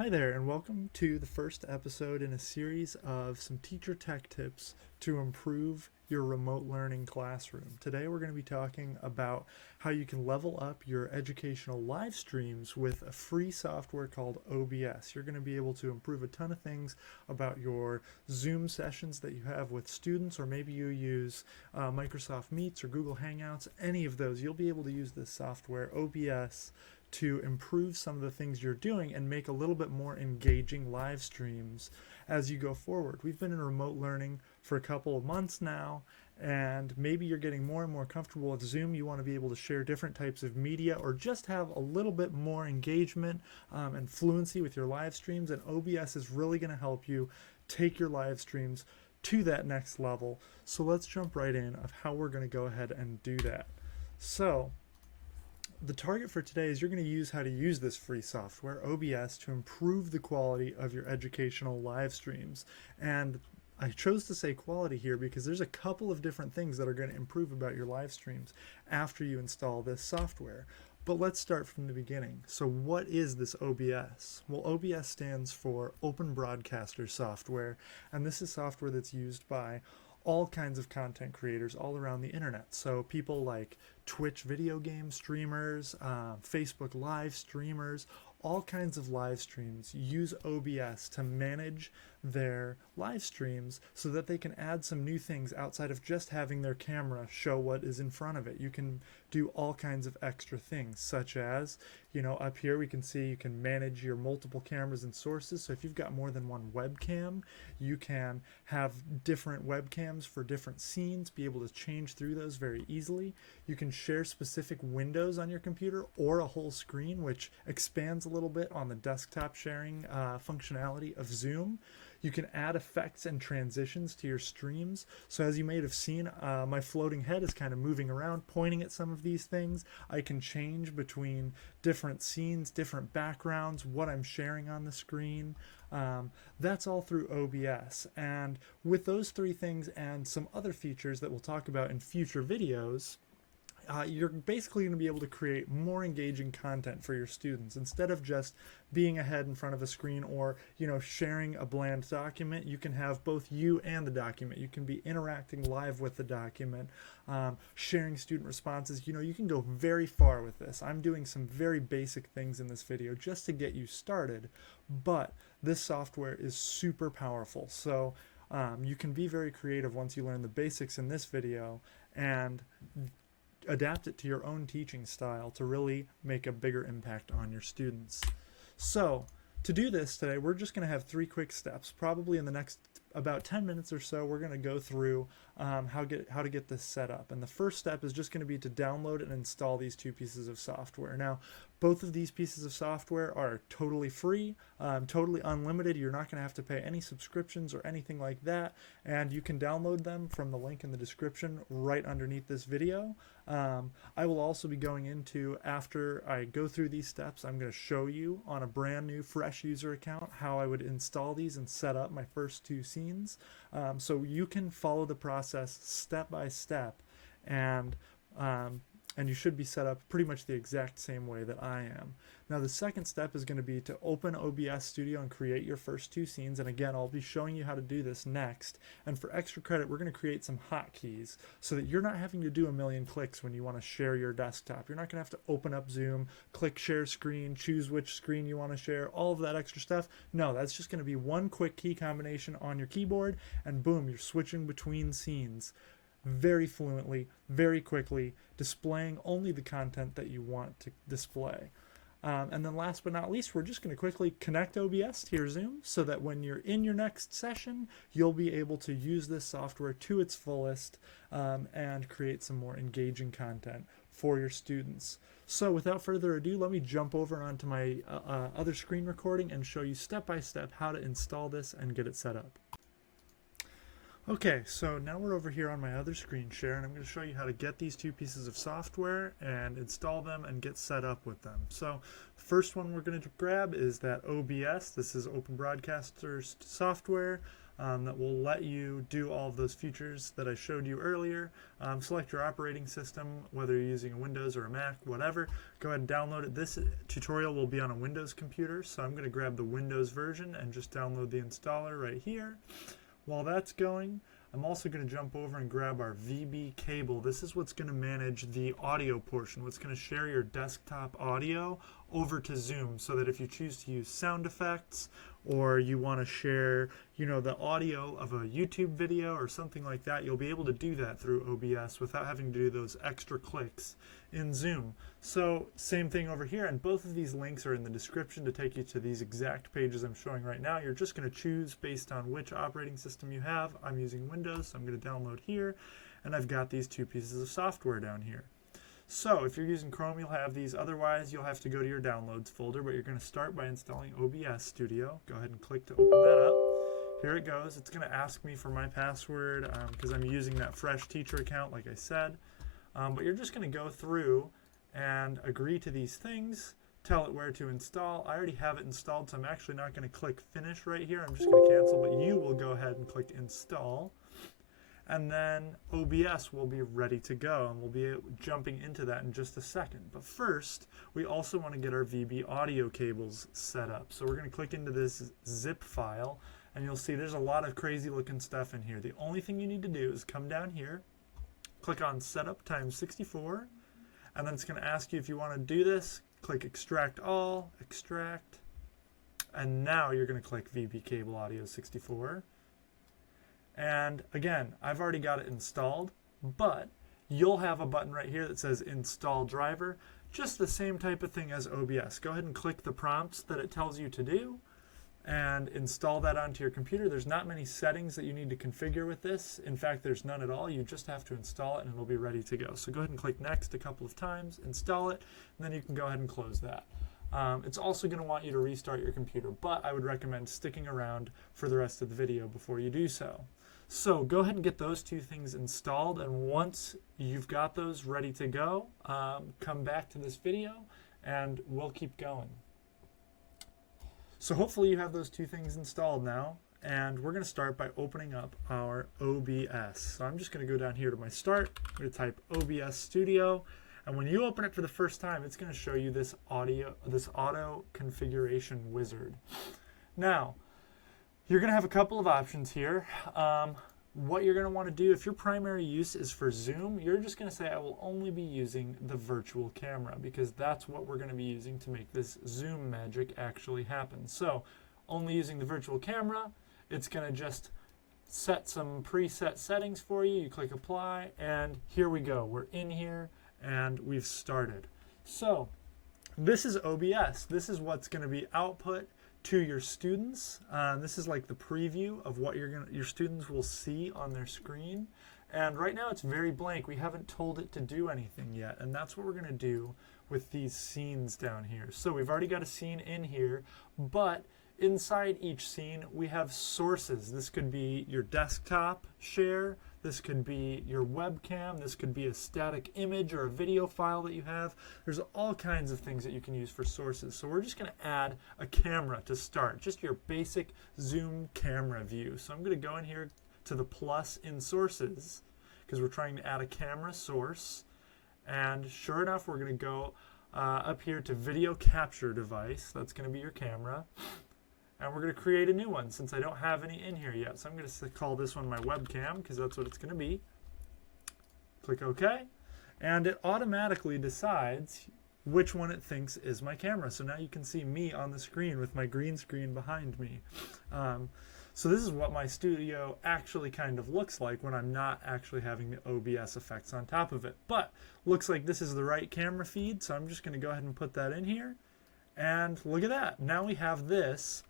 Hi there, and welcome to the first episode in a series of some teacher tech tips to improve your remote learning classroom. Today, we're going to be talking about how you can level up your educational live streams with a free software called OBS. You're going to be able to improve a ton of things about your Zoom sessions that you have with students, or maybe you use Microsoft Meets or Google Hangouts, any of those. You'll be able to use this software, OBS, to improve some of the things you're doing and make a little bit more engaging live streams as you go forward. We've been in remote learning for a couple of months now, and maybe you're getting more and more comfortable with Zoom. You want to be able to share different types of media or just have a little bit more engagement and fluency with your live streams, and OBS is really going to help you take your live streams to that next level. So let's jump right in of how we're going to go ahead and do that. So the target for today is you're going to use how to use this free software, OBS, to improve the quality of your educational live streams. And I chose to say quality here because there's a couple of different things that are going to improve about your live streams after you install this software. But let's start from the beginning. So what is this OBS? Well, OBS stands for Open Broadcaster Software, and this is software that's used by all kinds of content creators all around the internet. So people like Twitch video game streamers, Facebook live streamers, all kinds of live streams use OBS to manage their live streams so that they can add some new things outside of just having their camera show what is in front of it. You can do all kinds of extra things, such as, up here we can see you can manage your multiple cameras and sources. So if you've got more than one webcam, you can have different webcams for different scenes, be able to change through those very easily. You can share specific windows on your computer or a whole screen, which expands a little bit on the desktop sharing functionality of Zoom. You can add effects and transitions to your streams. So as you may have seen, my floating head is kind of moving around, pointing at some of these things. I can change between different scenes, different backgrounds, what I'm sharing on the screen. That's all through OBS. And with those three things and some other features that we'll talk about in future videos, you're basically going to be able to create more engaging content for your students. Instead of just being ahead in front of a screen or sharing a bland document, you can have both you and the document. You can be interacting live with the document, sharing student responses. You can go very far with this. I'm doing some very basic things in this video just to get you started, but this software is super powerful. So you can be very creative once you learn the basics in this video and adapt it to your own teaching style to really make a bigger impact on your students. So to do this today, we're just going to have 3 quick steps. Probably in the next about 10 minutes or so, we're going to go through how to get this set up. And the first step is just going to be to download and install these 2 pieces of software. Now, both of these pieces of software are totally free, totally unlimited. You're not going to have to pay any subscriptions or anything like that. And you can download them from the link in the description right underneath this video. I will also be going into, after I go through these steps, I'm going to show you on a brand new fresh user account how I would install these and set up my first 2 scenes. So you can follow the process step by step, and you should be set up pretty much the exact same way that I am. Now the second step is going to be to open OBS Studio and create your first 2 scenes, and again I'll be showing you how to do this next. And for extra credit, we're going to create some hotkeys so that you're not having to do a million clicks when you want to share your desktop. You're not going to have to open up Zoom, click share screen, choose which screen you want to share, all of that extra stuff. No, that's just going to be one quick key combination on your keyboard, and boom, you're switching between scenes very fluently, very quickly, displaying only the content that you want to display. And then last but not least, we're just going to quickly connect OBS to your Zoom so that when you're in your next session, you'll be able to use this software to its fullest and create some more engaging content for your students. So without further ado, let me jump over onto my other screen recording and show you step by step how to install this and get it set up. Okay, so now we're over here on my other screen share, and I'm going to show you how to get these 2 pieces of software and install them and get set up with them. So the first one we're going to grab is that OBS. This is Open Broadcaster software. that will let you do all of those features that I showed you earlier. Select your operating system, whether you're using a Windows or a Mac, whatever. Go ahead and download it. This tutorial will be on a Windows computer, so I'm going to grab the Windows version and just download the installer right here. While that's going, I'm also going to jump over and grab our VB cable. This is what's going to manage the audio portion, what's going to share your desktop audio over to Zoom, so that if you choose to use sound effects or you want to share, the audio of a YouTube video or something like that, you'll be able to do that through OBS without having to do those extra clicks in Zoom. So same thing over here, and both of these links are in the description to take you to these exact pages I'm showing right now. You're just going to choose based on which operating system you have. I'm using Windows, so I'm going to download here, and I've got these two pieces of software down here. So if you're using Chrome, you'll have these. Otherwise, you'll have to go to your downloads folder, but you're going to start by installing OBS Studio. Go ahead and click to open that up. Here it goes. It's going to ask me for my password because I'm using that Fresh Teacher account, like I said. But you're just going to go through and agree to these things, tell it where to install. I already have it installed, so I'm actually not going to click Finish right here. I'm just going to cancel, but you will go ahead and click Install. And then OBS will be ready to go, and we'll be jumping into that in just a second. But first, we also want to get our VB audio cables set up. So we're going to click into this zip file, and you'll see there's a lot of crazy looking stuff in here. The only thing you need to do is come down here, click on Setup times 64, and then it's going to ask you if you want to do this. Click Extract All, Extract, and now you're going to click VB Cable Audio 64. And again, I've already got it installed, but you'll have a button right here that says Install Driver, just the same type of thing as OBS. Go ahead and click the prompts that it tells you to do and install that onto your computer. There's not many settings that you need to configure with this. In fact, there's none at all. You just have to install it and it'll be ready to go. So go ahead and click Next a couple of times, install it, and then you can go ahead and close that. It's also going to want you to restart your computer, but I would recommend sticking around for the rest of the video before you do so. So go ahead and get those two things installed, and once you've got those ready to go, come back to this video and we'll keep going. So hopefully you have those two things installed now, and we're going to start by opening up our OBS. So I'm just going to go down here to my start. I'm going to type OBS Studio, and when you open it for the first time, it's going to show you this auto configuration wizard. Now, you're going to have a couple of options here. What you're going to want to do, if your primary use is for Zoom, you're just going to say, I will only be using the virtual camera, because that's what we're going to be using to make this Zoom magic actually happen. So, only using the virtual camera, it's going to just set some preset settings for you. You click Apply, and here we go. We're in here, and we've started. So, this is OBS. This is what's going to be output to your students. This is like the preview of what your students will see on their screen. And right now it's very blank. We haven't told it to do anything yet. And that's what we're going to do with these scenes down here. So we've already got a scene in here, but inside each scene we have sources. This could be your desktop share. This could be your webcam. This could be a static image or a video file that you have. There's all kinds of things that you can use for sources. So we're just going to add a camera to start, just your basic Zoom camera view. So I'm going to go in here to the plus in sources because we're trying to add a camera source. And sure enough, we're going to go up here to video capture device. That's going to be your camera. And we're going to create a new one since I don't have any in here yet. So I'm going to call this one my webcam because that's what it's going to be. Click OK. And it automatically decides which one it thinks is my camera. So now you can see me on the screen with my green screen behind me. So this is what my studio actually kind of looks like when I'm not actually having the OBS effects on top of it. But looks like this is the right camera feed. So I'm just going to go ahead and put that in here. And look at that. Now we have this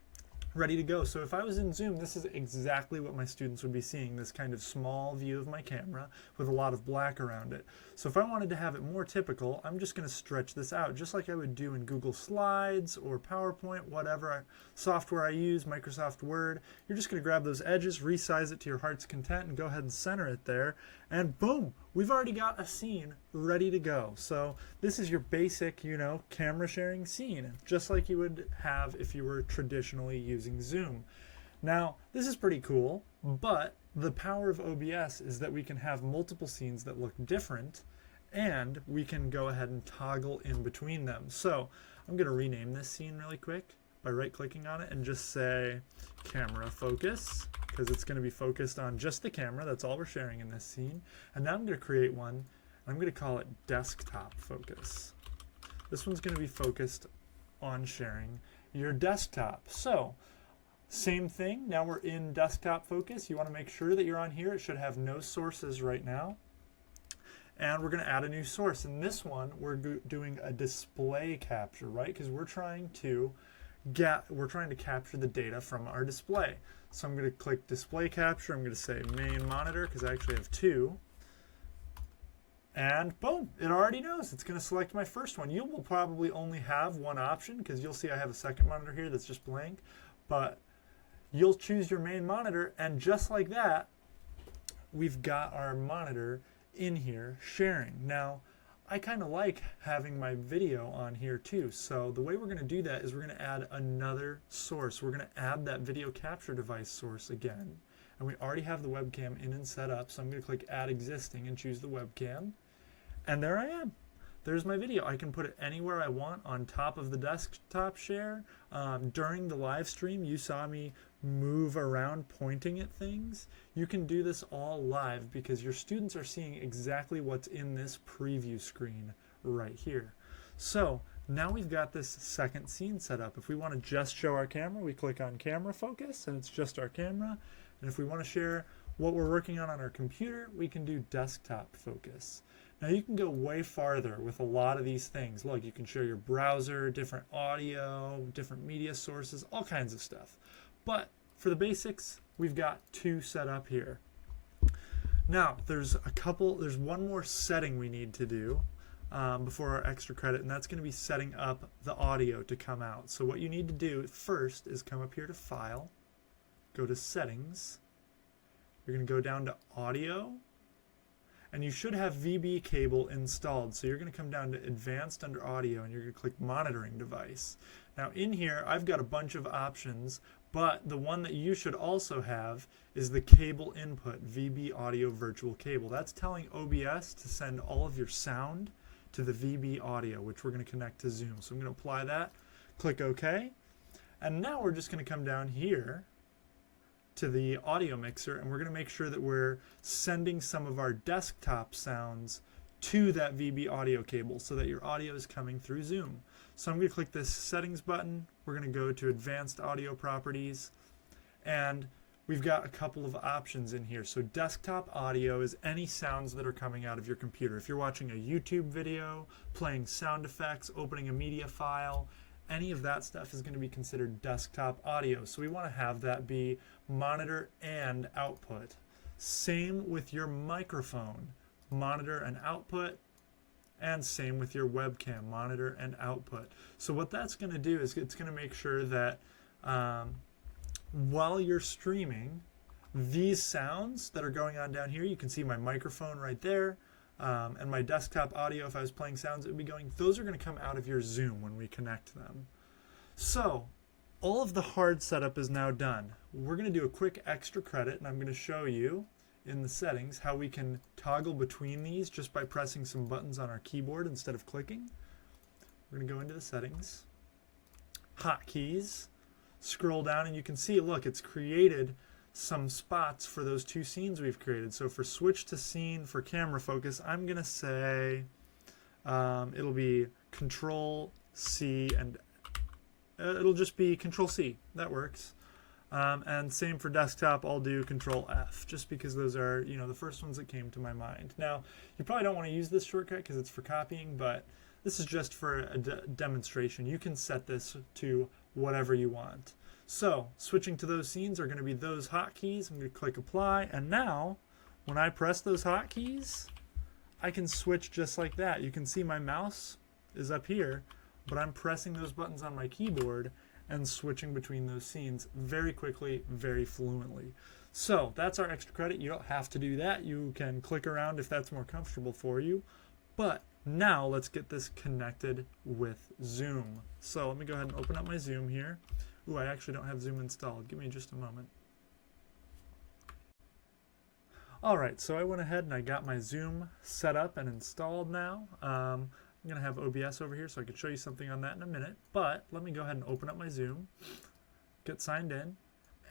ready to go. So if I was in Zoom, this is exactly what my students would be seeing, this kind of small view of my camera with a lot of black around it. So if I wanted to have it more typical, I'm just going to stretch this out just like I would do in Google Slides or PowerPoint, whatever software I use, Microsoft Word. You're just going to grab those edges, resize it to your heart's content, and go ahead and center it there. And boom, we've already got a scene ready to go. So this is your basic, camera sharing scene, just like you would have if you were traditionally using Zoom. Now, this is pretty cool. But the power of OBS is that we can have multiple scenes that look different, and we can go ahead and toggle in between them. So I'm going to rename this scene really quick by right-clicking on it and just say camera focus, because it's going to be focused on just the camera. That's all we're sharing in this scene. And now I'm going to create one. I'm going to call it desktop focus. This one's going to be focused on sharing your desktop. So same thing. Now we're in desktop focus. You want to make sure that you're on here. It should have no sources right now. And we're going to add a new source. In this one, we're doing a display capture, right? Because we're trying to capture the data from our display. So I'm going to click display capture. I'm going to say main monitor, because I actually have two. And boom, it already knows. It's going to select my first one. You will probably only have one option, because you'll see I have a second monitor here that's just blank. But you'll choose your main monitor, and just like that, we've got our monitor in here sharing. Now, I kind of like having my video on here too. So the way we're going to do that is we're going to add another source. We're going to add that video capture device source again. And we already have the webcam in and set up. So I'm going to click add existing and choose the webcam. And there I am. There's my video. I can put it anywhere I want on top of the desktop share. During the live stream, you saw me move around pointing at things. You can do this all live because your students are seeing exactly what's in this preview screen right here. So now we've got this second scene set up. If we want to just show our camera, we click on camera focus and it's just our camera. And if we want to share what we're working on our computer, we can do desktop focus. Now you can go way farther with a lot of these things. Look, you can share your browser, different audio, different media sources, all kinds of stuff. But for the basics, we've got two set up here. Now, there's one more setting we need to do before our extra credit, and that's going to be setting up the audio to come out. So what you need to do first is come up here to File, go to Settings. You're going to go down to Audio, and you should have VB cable installed. So you're going to come down to Advanced under Audio, and you're going to click Monitoring Device. Now in here, I've got a bunch of options, but the one that you should also have is the cable input, VB Audio Virtual Cable. That's telling OBS to send all of your sound to the VB Audio, which we're going to connect to Zoom. So I'm going to apply that, click OK, and now we're just going to come down here to the audio mixer, and we're going to make sure that we're sending some of our desktop sounds to that VB audio cable so that your audio is coming through Zoom. So I'm going to click this settings button. We're going to go to advanced audio properties, and we've got a couple of options in here. So desktop audio is any sounds that are coming out of your computer. If you're watching a YouTube video, playing sound effects, opening a media file, any of that stuff is going to be considered desktop audio. So we want to have that be monitor and output. Same with your microphone, monitor and output, and same with your webcam, monitor and output. So what that's going to do is it's going to make sure that while you're streaming, these sounds that are going on down here, you can see my microphone right there, and my desktop audio, if I was playing sounds, it would be going, those are going to come out of your Zoom when we connect them. So all of the hard setup is now done. We're going to do a quick extra credit, and I'm going to show you in the settings how we can toggle between these just by pressing some buttons on our keyboard instead of clicking. We're going to go into the settings, hotkeys, scroll down, and you can see, look, it's created some spots for those two scenes we've created. So for switch to scene for camera focus, I'm going to say it'll be Control C, and it'll just be Control C. That works. And same for desktop, I'll do Control F, just because those are, the first ones that came to my mind. Now, you probably don't want to use this shortcut because it's for copying, but this is just for a demonstration. You can set this to whatever you want. So, switching to those scenes are going to be those hotkeys. I'm going to click Apply, and now, when I press those hotkeys, I can switch just like that. You can see my mouse is up here, but I'm pressing those buttons on my keyboard and switching between those scenes very quickly, very fluently. So that's our extra credit. You don't have to do that. You can click around if that's more comfortable for you. But now let's get this connected with Zoom. So let me go ahead and open up my Zoom here. Ooh, I actually don't have Zoom installed. Give me just a moment. Alright, so I went ahead and I got my Zoom set up and installed now. I'm going to have OBS over here so I can show you something on that in a minute, but let me go ahead and open up my Zoom, get signed in,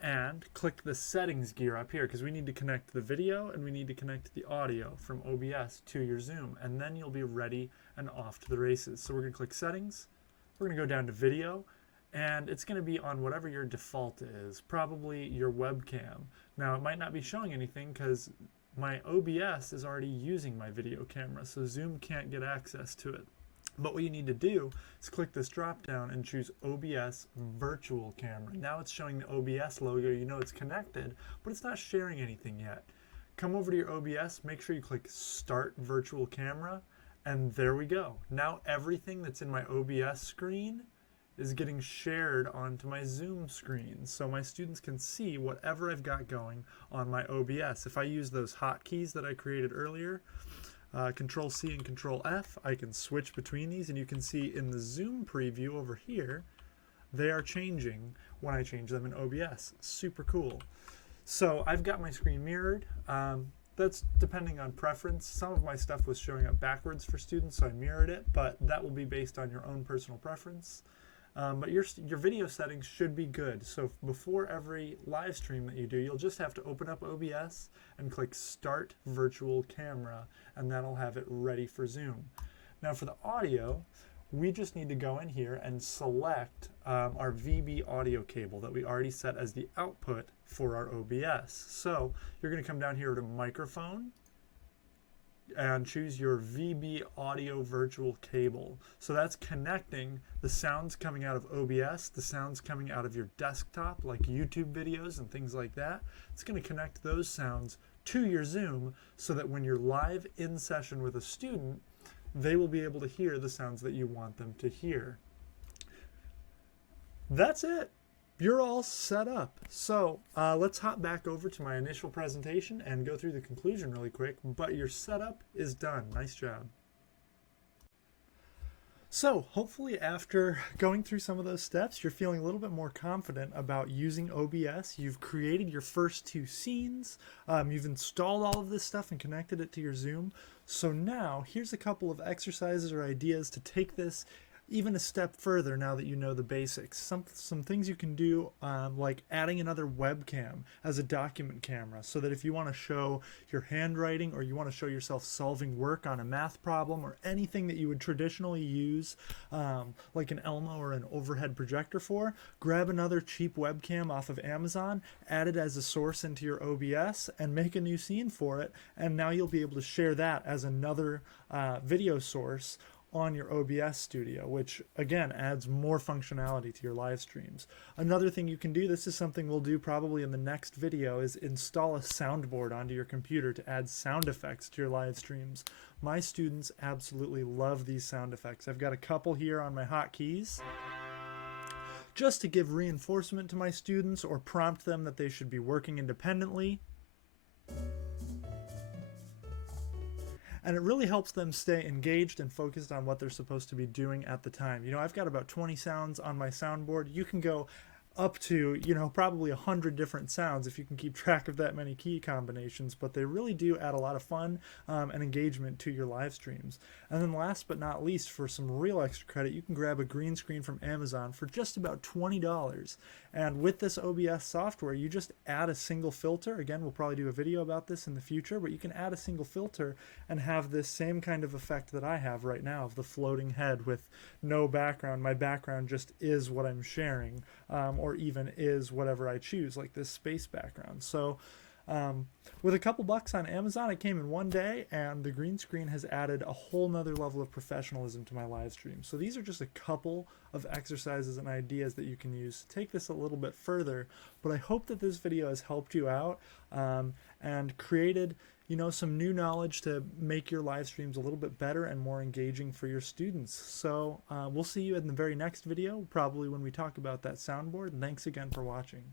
and click the settings gear up here because we need to connect the video and we need to connect the audio from OBS to your Zoom, and then you'll be ready and off to the races. So we're going to click settings, we're going to go down to video, and it's going to be on whatever your default is, probably your webcam. Now it might not be showing anything because my OBS is already using my video camera, so Zoom can't get access to it. But what you need to do is click this drop down and choose OBS Virtual Camera. Now it's showing the OBS logo, you know it's connected, but it's not sharing anything yet. Come over to your OBS, make sure you click Start Virtual Camera, and there we go. Now everything that's in my OBS screen is getting shared onto my Zoom screen, so my students can see whatever I've got going on my OBS. If I use those hotkeys that I created earlier, Control C and Control F, I can switch between these, and you can see in the Zoom preview over here, they are changing when I change them in OBS. Super cool. So I've got my screen mirrored. That's depending on preference. Some of my stuff was showing up backwards for students, so I mirrored it, but that will be based on your own personal preference. But your video settings should be good. So before every live stream that you do, you'll just have to open up OBS and click Start Virtual Camera, and that'll have it ready for Zoom. Now for the audio, we just need to go in here and select our VB audio cable that we already set as the output for our OBS. So you're going to come down here to microphone and choose your VB audio virtual cable. So that's connecting the sounds coming out of OBS, the sounds coming out of your desktop like YouTube videos and things like that. It's going to connect those sounds to your Zoom so that when you're live in session with a student, they will be able to hear the sounds that you want them to hear. That's it. You're all set up. So let's hop back over to my initial presentation and go through the conclusion really quick, but your setup is done. Nice job. So hopefully after going through some of those steps, you're feeling a little bit more confident about using OBS. You've created your first two scenes. You've installed all of this stuff and connected it to your Zoom. So now here's a couple of exercises or ideas to take this even a step further now that you know the basics. Some things you can do, like adding another webcam as a document camera, so that if you want to show your handwriting or you want to show yourself solving work on a math problem or anything that you would traditionally use like an Elmo or an overhead projector for, grab another cheap webcam off of Amazon, add it as a source into your OBS, and make a new scene for it, and now you'll be able to share that as another video source on your OBS studio, which again adds more functionality to your live streams. Another thing you can do, this is something we'll do probably in the next video, is install a soundboard onto your computer to add sound effects to your live streams. My students absolutely love these sound effects. I've got a couple here on my hotkeys just to give reinforcement to my students or prompt them that they should be working independently. And it really helps them stay engaged and focused on what they're supposed to be doing at the time. You know, I've got about 20 sounds on my soundboard. You can go up to, you know, probably 100 different sounds if you can keep track of that many key combinations, but they really do add a lot of fun and engagement to your live streams. And then last but not least, for some real extra credit, you can grab a green screen from Amazon for just about $20. And with this OBS software, you just add a single filter. Again, we'll probably do a video about this in the future, but you can add a single filter and have this same kind of effect that I have right now of the floating head with no background. My background just is what I'm sharing, or even is whatever I choose, like this space background. So with a couple bucks on Amazon, it came in one day, and the green screen has added a whole nother level of professionalism to my live stream. So these are just a couple of exercises and ideas that you can use to take this a little bit further. But I hope that this video has helped you out and created, you know, some new knowledge to make your live streams a little bit better and more engaging for your students. So we'll see you in the very next video, probably when we talk about that soundboard. And thanks again for watching.